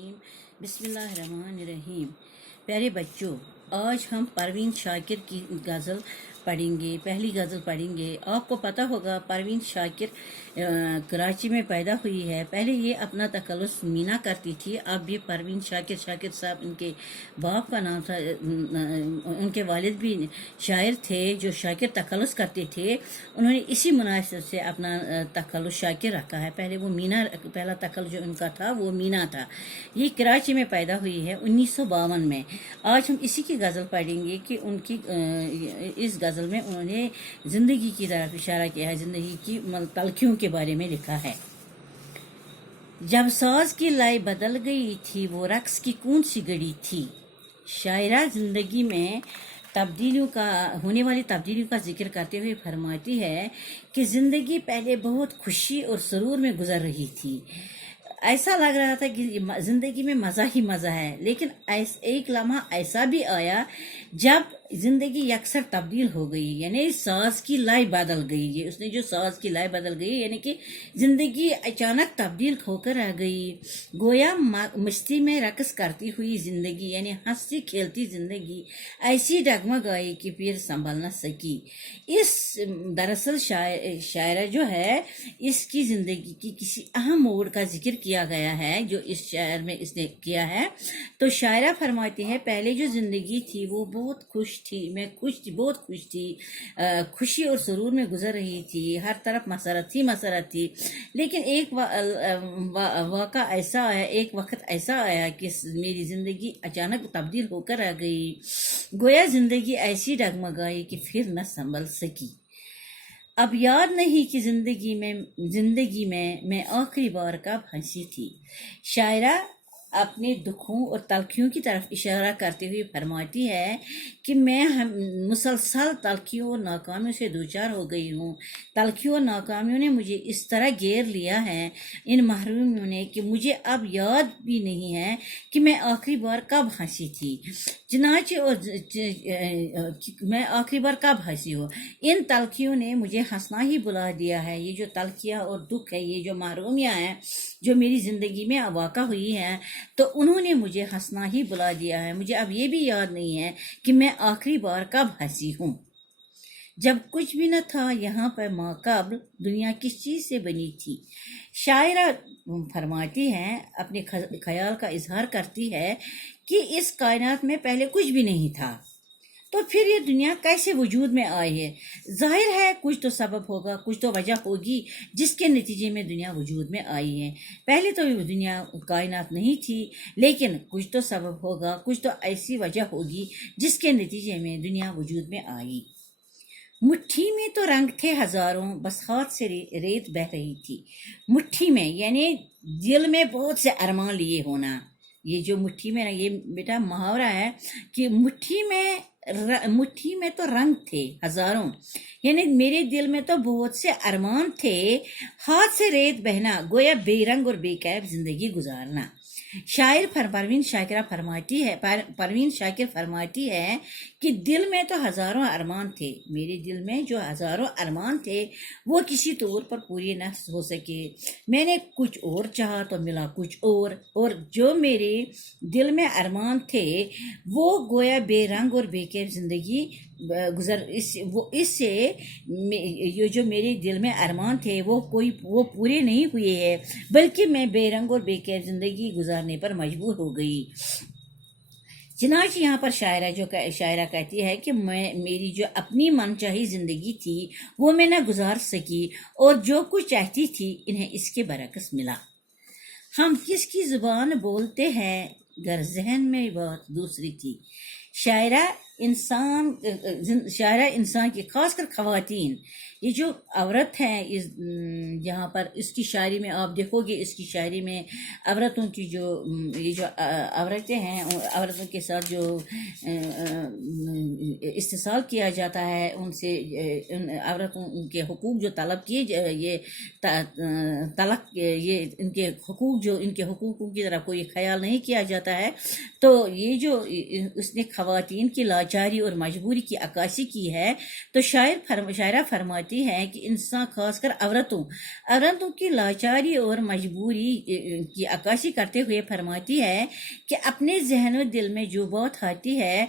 الرجیم بسم اللہ الرحمن الرحیم۔ پیارے بچوں، آج ہم پروین شاکر کی غزل پڑھیں گے، پہلی غزل پڑھیں گے۔ آپ کو پتہ ہوگا پروین شاکر کراچی میں پیدا ہوئی ہے۔ پہلے یہ اپنا تخلص مینا کرتی تھی، اب یہ پروین شاکر صاحب ان کے باپ کا نام تھا۔ ان کے والد بھی شاعر تھے جو شاکر تخلص کرتے تھے، انہوں نے اسی مناسب سے اپنا تخلص شاکر رکھا ہے۔ پہلے وہ مینا، پہلا تخلص جو ان کا تھا وہ مینا تھا۔ یہ کراچی میں پیدا ہوئی ہے 1952 میں۔ آج ہم اسی کی غزل پڑھیں گے کہ ان کی اس غزل میں انہوں نے زندگی کی طرف اشارہ کیا ہے، زندگی کی تلخیوں کے بارے میں لکھا ہے۔ جب ساز کی لائے بدل گئی تھی، وہ رقص کی کون سی گڑی تھی۔ شاعرہ زندگی میں تبدیلیوں کا، ہونے والی تبدیلیوں کا ذکر کرتے ہوئے فرماتی ہے کہ زندگی پہلے بہت خوشی اور سرور میں گزر رہی تھی۔ ایسا لگ رہا تھا کہ زندگی میں مزہ ہی مزہ ہے، لیکن ایک لمحہ ایسا بھی آیا جب زندگی یکسر تبدیل ہو گئی، یعنی ساز کی لائے بدل گئی۔ یہ اس نے جو ساز کی لائے بدل گئی، یعنی کہ زندگی اچانک تبدیل ہو کر آ گئی۔ گویا مستی میں رقص کرتی ہوئی زندگی، یعنی ہنستی کھیلتی زندگی ایسی ڈگمگ آئی کہ پھر سنبھل نہ سکی۔ اس دراصل شاعرہ جو ہے، اس کی زندگی کی کسی اہم موڑ کا ذکر کیا گیا ہے جو اس شعر میں اس نے کیا ہے۔ تو شاعرہ فرماتی ہے، پہلے جو زندگی تھی وہ بہت خوش تھی، میں خوش تھی، بہت خوش تھی، خوشی اور سرور میں گزر رہی تھی، ہر طرف مسرت تھی، لیکن ایک واقعہ ایسا آیا، ایک وقت ایسا آیا کہ میری زندگی اچانک تبدیل ہو کر آ گئی۔ گویا زندگی ایسی ڈگمگائی کہ پھر نہ سنبھل سکی۔ اب یاد نہیں کہ زندگی میں آخری بار کب ہنسی تھی۔ شاعرہ اپنے دکھوں اور تلخیوں کی طرف اشارہ کرتے ہوئے فرماتی ہے کہ میں مسلسل تلخیوں اور ناکامیوں سے دوچار ہو گئی ہوں۔ تلخیوں اور ناکامیوں نے مجھے اس طرح گھیر لیا ہے، ان محرومیوں نے، کہ مجھے اب یاد بھی نہیں ہے کہ میں آخری بار کب ہنسی تھی۔ چنانچہ میں آخری بار کب ہنسی ہوں، ان تلخیوں نے مجھے ہنسنا ہی بلا دیا ہے۔ یہ جو تلخیاں اور دکھ ہے، یہ جو محرومیاں ہیں جو میری زندگی میں واقع ہوئی ہیں، تو انہوں نے مجھے ہنسنا ہی بلا دیا ہے۔ مجھے اب یہ بھی یاد نہیں ہے کہ میں آخری بار کب ہنسی ہوں۔ جب کچھ بھی نہ تھا یہاں پر ماں قبل، دنیا کس چیز سے بنی تھی۔ شاعرہ فرماتی ہے، اپنے خیال کا اظہار کرتی ہے کہ اس کائنات میں پہلے کچھ بھی نہیں تھا، تو پھر یہ دنیا کیسے وجود میں آئی ہے۔ ظاہر ہے کچھ تو سبب ہوگا، کچھ تو وجہ ہوگی جس کے نتیجے میں دنیا وجود میں آئی ہے۔ پہلے تو دنیا کائنات نہیں تھی، لیکن کچھ تو سبب ہوگا، کچھ تو ایسی وجہ ہوگی جس کے نتیجے میں دنیا وجود میں آئی۔ مٹھی میں تو رنگ تھے ہزاروں، بس ہاتھ سے ریت بہہ رہی تھی۔ مٹھی میں یعنی دل میں بہت سے ارمان لیے ہونا۔ یہ جو مٹھی میں، یہ بیٹا محاورہ ہے کہ مٹھی میں تو رنگ تھے ہزاروں، یعنی میرے دل میں تو بہت سے ارمان تھے، ہاتھ سے ریت بہنا، گویا بے رنگ اور بے قید زندگی گزارنا۔ شاعر پروین شاکر فرماتی ہے کہ دل میں تو ہزاروں ارمان تھے، میرے دل میں جو ہزاروں ارمان تھے وہ کسی طور پر پورے نہ ہو سکے۔ میں نے کچھ اور چاہا تو ملا کچھ اور جو میرے دل میں ارمان تھے وہ گویا بے رنگ اور بے قید زندگی اس سے یہ جو میرے دل میں ارمان تھے وہ پورے نہیں ہوئے ہیں، بلکہ میں بے رنگ اور بے قید زندگی گزارنے پر مجبور ہو گئی۔ چنانچہ یہاں پر شاعرہ کہتی ہے کہ میری جو اپنی من چاہی زندگی تھی وہ میں نہ گزار سکی، اور جو کچھ چاہتی تھی انہیں اس کے برعکس ملا۔ ہم کس کی زبان بولتے ہیں گر ذہن میں بات دوسری تھی۔ شاعرہ انسان کی، خاص کر خواتین، یہ جو عورت ہیں، یہاں پر اس کی شاعری میں آپ دیکھو گے، اس کی شاعری میں عورتوں کی یہ جو عورتیں ہیں، عورتوں کے ساتھ جو استحصال کیا جاتا ہے، ان سے عورتوں کے حقوق جو طلب کیے، یہ ان کے حقوق، جو ان کے حقوقوں کی طرف کوئی خیال نہیں کیا جاتا ہے، تو یہ جو اس نے خواتین کی لاچاری اور مجبوری کی عکاسی کی ہے تو شاعرہ فرماتی ہے کہ انسان خاص کر عورتوں کی لاچاری اور مجبوری کی عکاسی کرتے ہوئے فرماتی ہے کہ اپنے ذہن و دل میں جو بات آتی ہے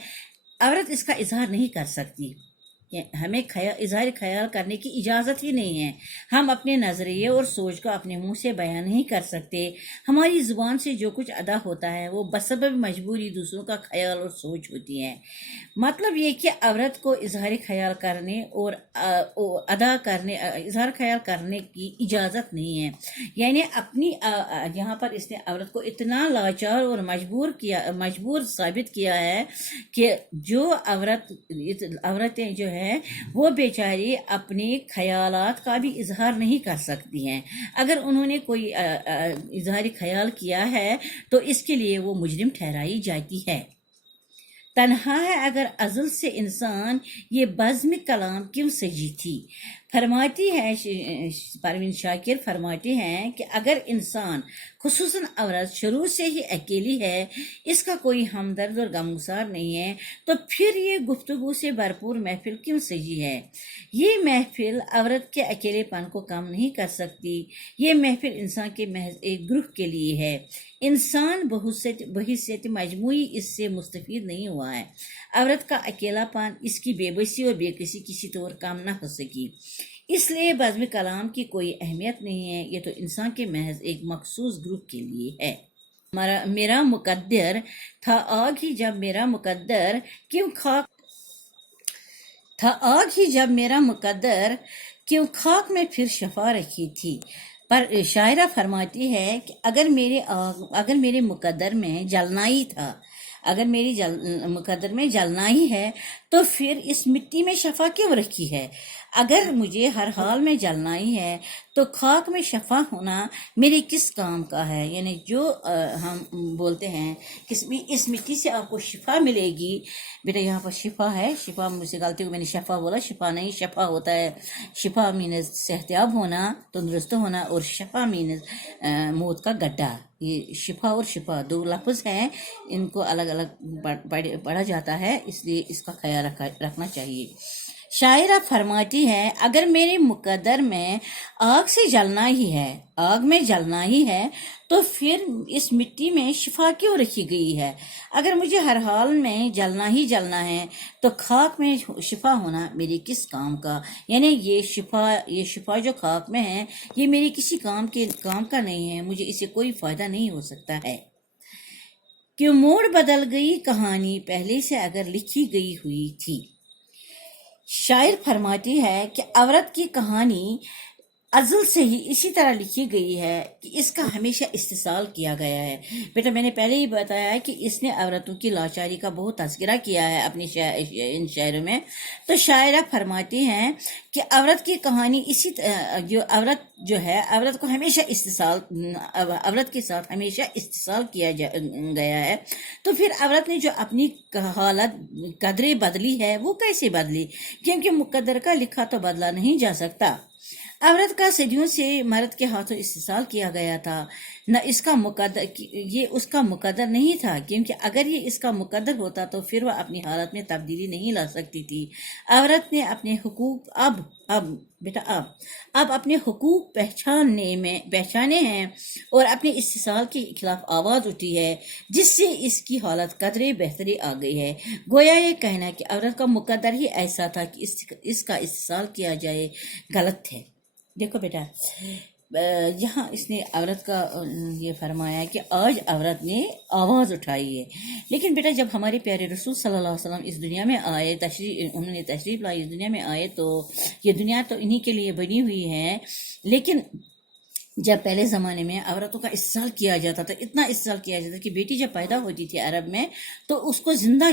عورت اس کا اظہار نہیں کر سکتی. ہمیں اظہار خیال کرنے کی اجازت ہی نہیں ہے. ہم اپنے نظریے اور سوچ کو اپنے منہ سے بیان نہیں کر سکتے. ہماری زبان سے جو کچھ ادا ہوتا ہے وہ بسبب مجبوری دوسروں کا خیال اور سوچ ہوتی ہے. مطلب یہ کہ عورت کو اظہار خیال کرنے اور اظہار خیال کرنے کی اجازت نہیں ہے. یعنی اپنی یہاں پر اس نے عورت کو اتنا لاچار اور مجبور ثابت کیا ہے کہ جو عورتیں جو ہے وہ بیچاری اپنے خیالات کا بھی اظہار نہیں کر سکتی ہیں. اگر انہوں نے کوئی اظہار خیال کیا ہے تو اس کے لیے وہ مجرم ٹھہرائی جاتی ہے. تنہا ہے اگر ازل سے انسان یہ بزم کلام کیوں سجی تھی. فرماتی ہے پروین شاکر فرماتی ہیں کہ اگر انسان خصوصاً عورت شروع سے ہی اکیلی ہے, اس کا کوئی ہمدرد اور غمگسار نہیں ہے, تو پھر یہ گفتگو سے بھرپور محفل کیوں سجی ہے. یہ محفل عورت کے اکیلے پن کو کم نہیں کر سکتی. یہ محفل انسان کے محض ایک گروہ کے لیے ہے. انسان بحیثیت مجموعی اس سے مستفید نہیں ہوا ہے. عورت کا اکیلا پن, اس کی بے بسی اور بے کسی کسی طور کم نہ ہو سکی. اس لیے بزم کلام کی کوئی اہمیت نہیں ہے. یہ تو انسان کے محض ایک مخصوص گروپ کے لیے ہے. میرا مقدر تھا آگ ہی جب میرا مقدر کیوں خاک میں پھر شفا رکھی تھی. پر شاعرہ فرماتی ہے کہ اگر میرے مقدر میں جلنا ہی تھا, اگر میری مقدر میں جلنا ہی ہے تو پھر اس مٹی میں شفا کیوں رکھی ہے. اگر مجھے ہر حال میں جلنا ہی ہے تو خاک میں شفا ہونا میرے کس کام کا ہے. یعنی جو ہم بولتے ہیں کہ اس مٹی سے آپ کو شفا ملے گی. بیٹا یہاں پر شفا ہے, شفا مجھ سے غلطی کو میں نے شفا بولا, شفا نہیں, شفا ہوتا ہے. شفا مینز صحتیاب ہونا, تندرست ہونا, اور شفا مینز موت کا گڈھا. یہ شفا اور شفا دو لفظ ہیں, ان کو الگ الگ پڑھا جاتا ہے, اس لیے اس کا خیال رکھنا چاہیے. شاعرہ فرماتی ہے اگر میرے مقدر میں آگ میں جلنا ہی ہے تو پھر اس مٹی میں شفا کیوں رکھی گئی ہے. اگر مجھے ہر حال میں جلنا ہی جلنا ہے تو خاک میں شفا ہونا میرے کس کام کا. یعنی یہ شفا جو خاک میں ہے یہ میرے کسی کام کا نہیں ہے, مجھے اس سے کوئی فائدہ نہیں ہو سکتا ہے. کیوں موڑ بدل گئی کہانی پہلے سے اگر لکھی گئی ہوئی تھی. شاعر فرماتی ہے کہ عورت کی کہانی ازل سے ہی اسی طرح لکھی گئی ہے کہ اس کا ہمیشہ استحصال کیا گیا ہے. بیٹا میں نے پہلے ہی بتایا کہ اس نے عورتوں کی لاچاری کا بہت تذکرہ کیا ہے اپنی ان شاعروں میں. تو شاعرہ فرماتی ہیں کہ عورت کی کہانی عورت کو ہمیشہ عورت کے ساتھ ہمیشہ استحصال کیا گیا ہے. تو پھر عورت نے جو اپنی حالت قدریں بدلی ہے وہ کیسے بدلی, کیونکہ مقدر کا لکھا تو بدلا نہیں جا سکتا. عورت کا صدیوں سے مرد کے ہاتھوں استحصال کیا گیا تھا. نہ اس کا مقدر, یہ اس کا مقدر نہیں تھا, کیونکہ اگر یہ اس کا مقدر ہوتا تو پھر وہ اپنی حالت میں تبدیلی نہیں لا سکتی تھی. عورت نے اپنے حقوق اب اپنے حقوق پہچانے ہیں اور اپنے استحصال کے خلاف آواز اٹھی ہے, جس سے اس کی حالت قدرے بہتری آ گئی ہے. گویا یہ کہنا کہ عورت کا مقدر ہی ایسا تھا کہ اس کا استحصال کیا جائے غلط ہے. دیکھو بیٹا یہاں اس نے عورت کا یہ فرمایا کہ آج عورت نے آواز اٹھائی ہے. لیکن بیٹا جب ہمارے پیارے رسول صلی اللہ علیہ وسلم اس دنیا میں آئے, انہوں نے تشریف لائی اس دنیا میں آئے, تو یہ دنیا تو انہی کے لیے بنی ہوئی ہے. لیکن جب پہلے زمانے میں عورتوں کا استحصال کیا جاتا تھا, اتنا استحصال کیا جاتا کہ بیٹی جب پیدا ہوتی تھی عرب میں تو اس کو زندہ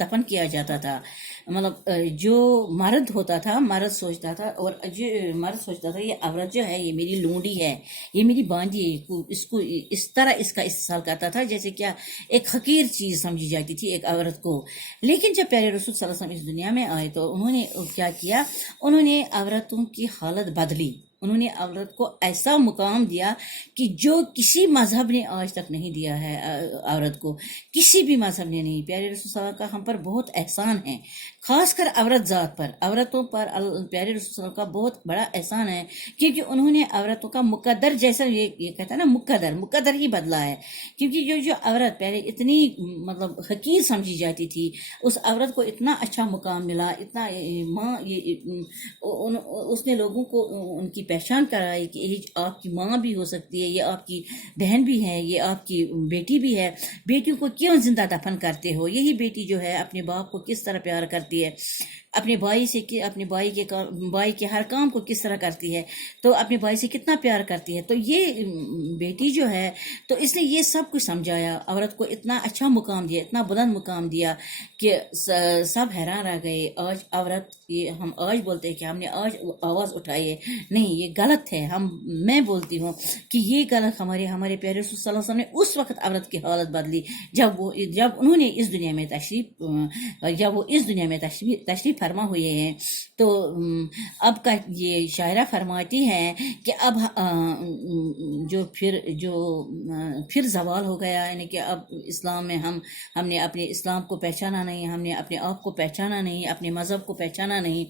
دفن کیا جاتا تھا. مطلب جو مرد ہوتا تھا, مرد سوچتا تھا یہ عورت جو ہے یہ میری لونڈی ہے, یہ میری باندھی ہے, اس کو اس طرح اس کا استحصال کرتا تھا جیسے کیا ایک حقیر چیز سمجھی جاتی تھی ایک عورت کو. لیکن جب پیارے رسول صلی اللہ علیہ وسلم اس دنیا میں آئے تو انہوں نے کیا کیا, انہوں نے عورتوں کی حالت بدلی. انہوں نے عورت کو ایسا مقام دیا کہ جو کسی مذہب نے آج تک نہیں دیا ہے عورت کو، کسی بھی مذہب نے نہیں۔ پیارے رسول صلی اللہ علیہ وسلم کا ہم پر بہت احسان ہے، خاص کر عورت ذات پر، عورتوں پر پیارے رسول صلی اللہ علیہ وسلم کا بہت بڑا احسان ہے، کیونکہ انہوں نے عورتوں کا مقدر، جیسا یہ کہتا ہے نا، مقدر ہی بدلا ہے۔ کیونکہ جو عورت پہلے اتنی مطلب حقیر سمجھی جاتی تھی، اس عورت کو اتنا اچھا مقام ملا، اتنا ماں، اس نے لوگوں کو ان کی پہچان کرائی کہ یہ آپ کی ماں بھی ہو سکتی ہے، یہ آپ کی بہن بھی ہے، یہ آپ کی بیٹی بھی ہے۔ بیٹیوں کو کیوں زندہ دفن کرتے ہو؟ یہی بیٹی جو ہے اپنے باپ کو کس طرح پیار کرتی ہے، اپنے بھائی سے اپنے بھائی کے ہر کام کو کس طرح کرتی ہے، تو اپنے بھائی سے کتنا پیار کرتی ہے۔ تو یہ بیٹی جو ہے، تو اس نے یہ سب کچھ سمجھایا، عورت کو اتنا اچھا مقام دیا، اتنا بلند مقام دیا کہ سب حیران رہ گئے۔ آج عورت، یہ ہم آج بولتے ہیں کہ ہم نے آج آواز اٹھائی ہے، نہیں، یہ غلط ہے۔ میں بولتی ہوں کہ یہ غلط، ہمارے پیارے رسول صلی اللہ علیہ وسلم نے اس وقت عورت کی حالت بدلی جب انہوں نے اس دنیا میں تشریف فرما ہوئے ہیں۔ تو اب کا یہ شاعرہ فرماتی ہے کہ اب پھر زوال ہو گیا، یعنی کہ اب اسلام میں ہم نے اپنے اسلام کو پہچانا نہیں، ہم نے اپنے آپ کو پہچانا نہیں، اپنے مذہب کو پہچانا نہیں،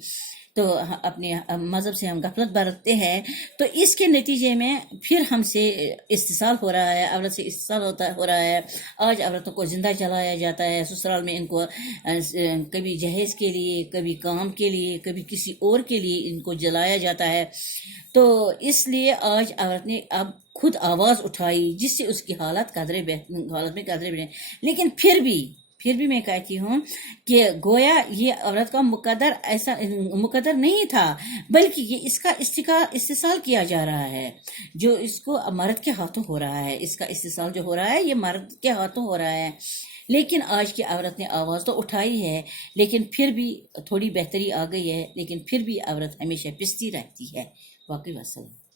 تو اپنے مذہب سے ہم غفلت برتتے ہیں۔ تو اس کے نتیجے میں پھر ہم سے استحصال ہو رہا ہے، عورت سے استحصال ہو رہا ہے۔ آج عورتوں کو زندہ جلایا جاتا ہے، سسرال میں ان کو کبھی جہیز کے لیے، کبھی کام کے لیے، کبھی کسی اور کے لیے ان کو جلایا جاتا ہے۔ تو اس لیے آج عورت نے اب خود آواز اٹھائی، جس سے اس کی حالت میں قدرے بڑھے۔ لیکن پھر بھی میں کہتی ہوں کہ گویا یہ عورت کا مقدر نہیں تھا، بلکہ یہ اس کا استحصال کیا جا رہا ہے، جو اس کو مرد کے ہاتھوں ہو رہا ہے۔ اس کا استحصال جو ہو رہا ہے، یہ مرد کے ہاتھوں ہو رہا ہے۔ لیکن آج کی عورت نے آواز تو اٹھائی ہے، لیکن پھر بھی تھوڑی بہتری آ گئی ہے، لیکن پھر بھی عورت ہمیشہ پستی رہتی ہے۔ واقعی وسلم۔